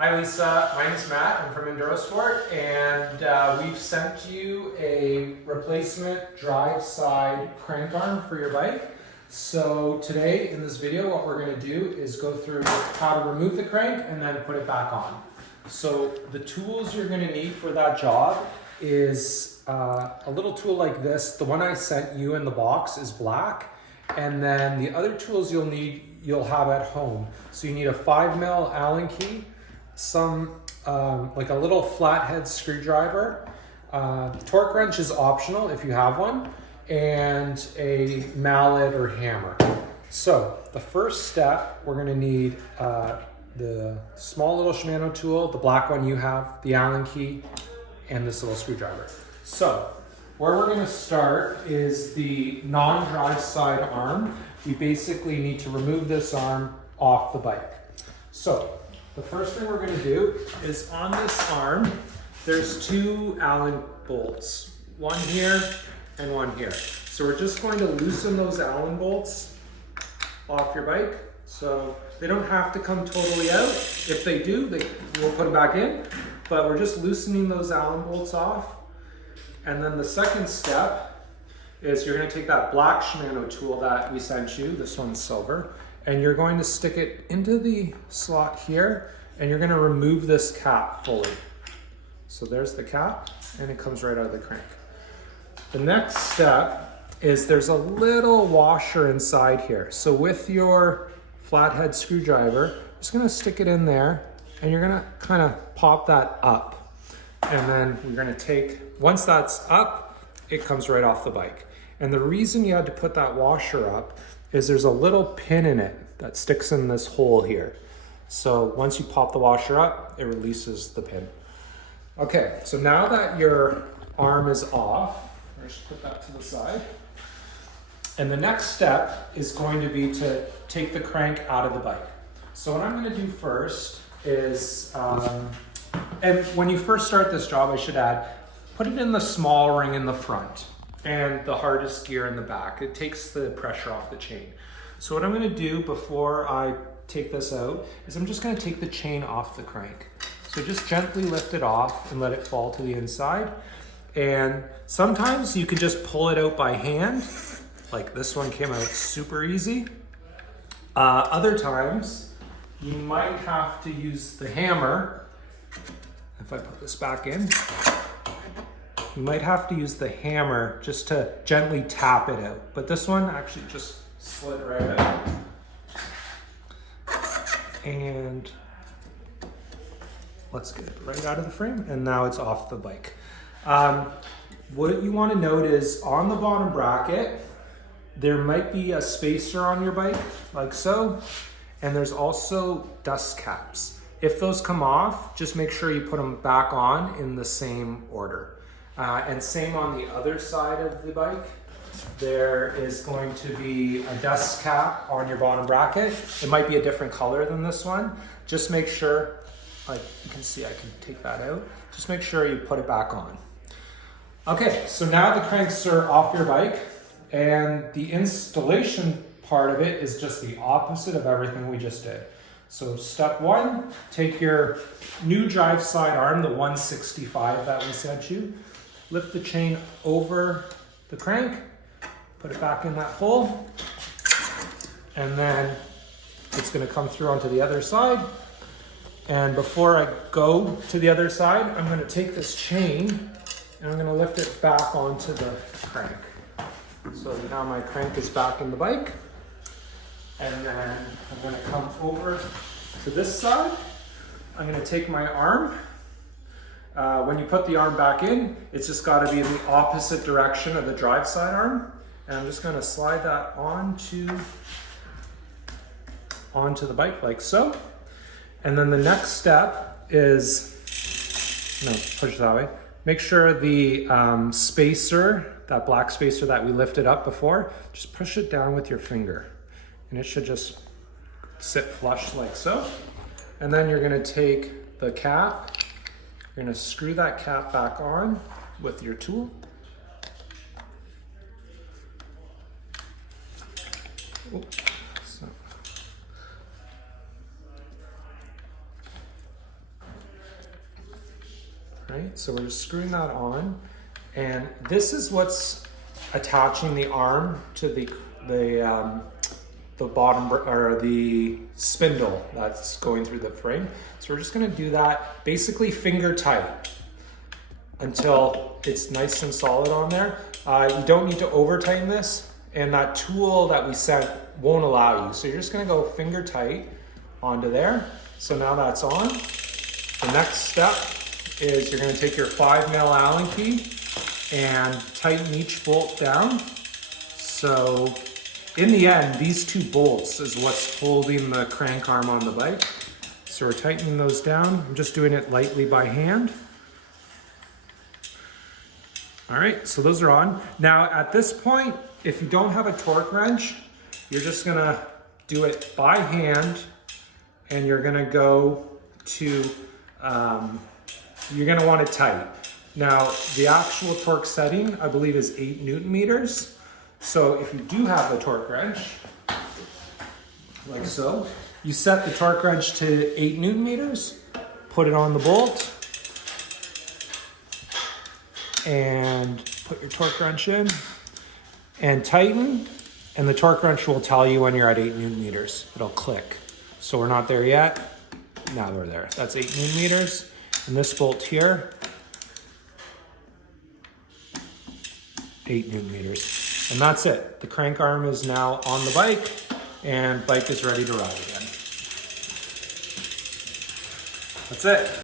Hi Lisa, my name is Matt, I'm from Enduro Sport, and we've sent you a replacement drive side crank arm for your bike. So today in this video what we're going to do is go through how to remove the crank and then put it back on. So the tools you're going to need for that job is a little tool like this. The one I sent you in the box is black, and then the other tools you'll have at home. So you need a 5mm Allen key, some like a little flathead screwdriver, torque wrench is optional if you have one, and a mallet or hammer. So the first step, we're going to need the small little Shimano tool, the black one you have, the Allen key, and this little screwdriver. So where we're going to start is the non-drive side arm. We basically need to remove this arm off the bike. So the first thing we're going to do is on this arm, there's two Allen bolts, one here and one here. So we're just going to loosen those Allen bolts off your bike. So they don't have to come totally out. If they do, we'll put them back in, but we're just loosening those Allen bolts off. And then the second step is you're going to take that black Shimano tool that we sent you, this one's silver, and you're going to stick it into the slot here, and you're going to remove this cap fully. So there's the cap, and it comes right out of the crank. The next step is there's a little washer inside here. So with your flathead screwdriver, just going to stick it in there, and you're going to kind of pop that up. And then we're going to take, once that's up, it comes right off the bike. And the reason you had to put that washer up is there's a little pin in it that sticks in this hole here. So once you pop the washer up, it releases the pin. Okay, so now that your arm is off, let's put that to the side. And the next step is going to be to take the crank out of the bike. So what I'm going to do first is, and when you first start this job, I should add, put it in the small ring in the front and the hardest gear in the back. It takes the pressure off the chain. So what I'm going to do before I take this out is I'm just going to take the chain off the crank. So just gently lift it off and let it fall to the inside. And sometimes you can just pull it out by hand, like this one came out super easy. Other times you might have to use the hammer. If I put this back in, you might have to use the hammer just to gently tap it out. But this one actually just slid right out. And let's get it right out of the frame. And now it's off the bike. What you want to note is on the bottom bracket, there might be a spacer on your bike, like so. And there's also dust caps. If those come off, just make sure you put them back on in the same order. And same on the other side of the bike. There is going to be a dust cap on your bottom bracket. It might be a different color than this one. Just make sure, like you can see, I can take that out. Just make sure you put it back on. Okay, so now the cranks are off your bike, and the installation part of it is just the opposite of everything we just did. So step one, take your new drive side arm, the 165 that we sent you, lift the chain over the crank, put it back in that hole, and then it's going to come through onto the other side. And before I go to the other side, I'm going to take this chain and I'm going to lift it back onto the crank. So now my crank is back in the bike. And then I'm going to come over to this side. I'm going to take my arm. When you put the arm back in, it's just got to be in the opposite direction of the drive side arm. And I'm just going to slide that onto the bike like so. And then the next step is, no, push it that way. Make sure the spacer, that black spacer that we lifted up before, just push it down with your finger. And it should just sit flush like so. And then you're going to take the cap, you're going to screw that cap back on with your tool. So right? So we're just screwing that on, and this is what's attaching the arm to the bottom, or the spindle that's going through the frame. So we're just gonna do that basically finger tight until it's nice and solid on there. You don't need to over tighten this, and that tool that we sent won't allow you. So you're just gonna go finger tight onto there. So now that's on. The next step is you're gonna take your 5mm Allen key and tighten each bolt down. So in the end, these two bolts is what's holding the crank arm on the bike. So we're tightening those down. I'm just doing it lightly by hand. All right, so those are on. Now at this point, if you don't have a torque wrench, you're just gonna do it by hand, and you're gonna go to, you're gonna want it tight. Now, the actual torque setting, I believe, is 8 Newton meters. So if you do have the torque wrench, like so, you set the torque wrench to 8 Newton meters, put it on the bolt, and put your torque wrench in, and tighten, and the torque wrench will tell you when you're at 8 Newton meters. It'll click. So we're not there yet. Now we're there. That's 8 Newton meters. And this bolt here, 8 Newton meters. And that's it. The crank arm is now on the bike, and bike is ready to ride again. That's it.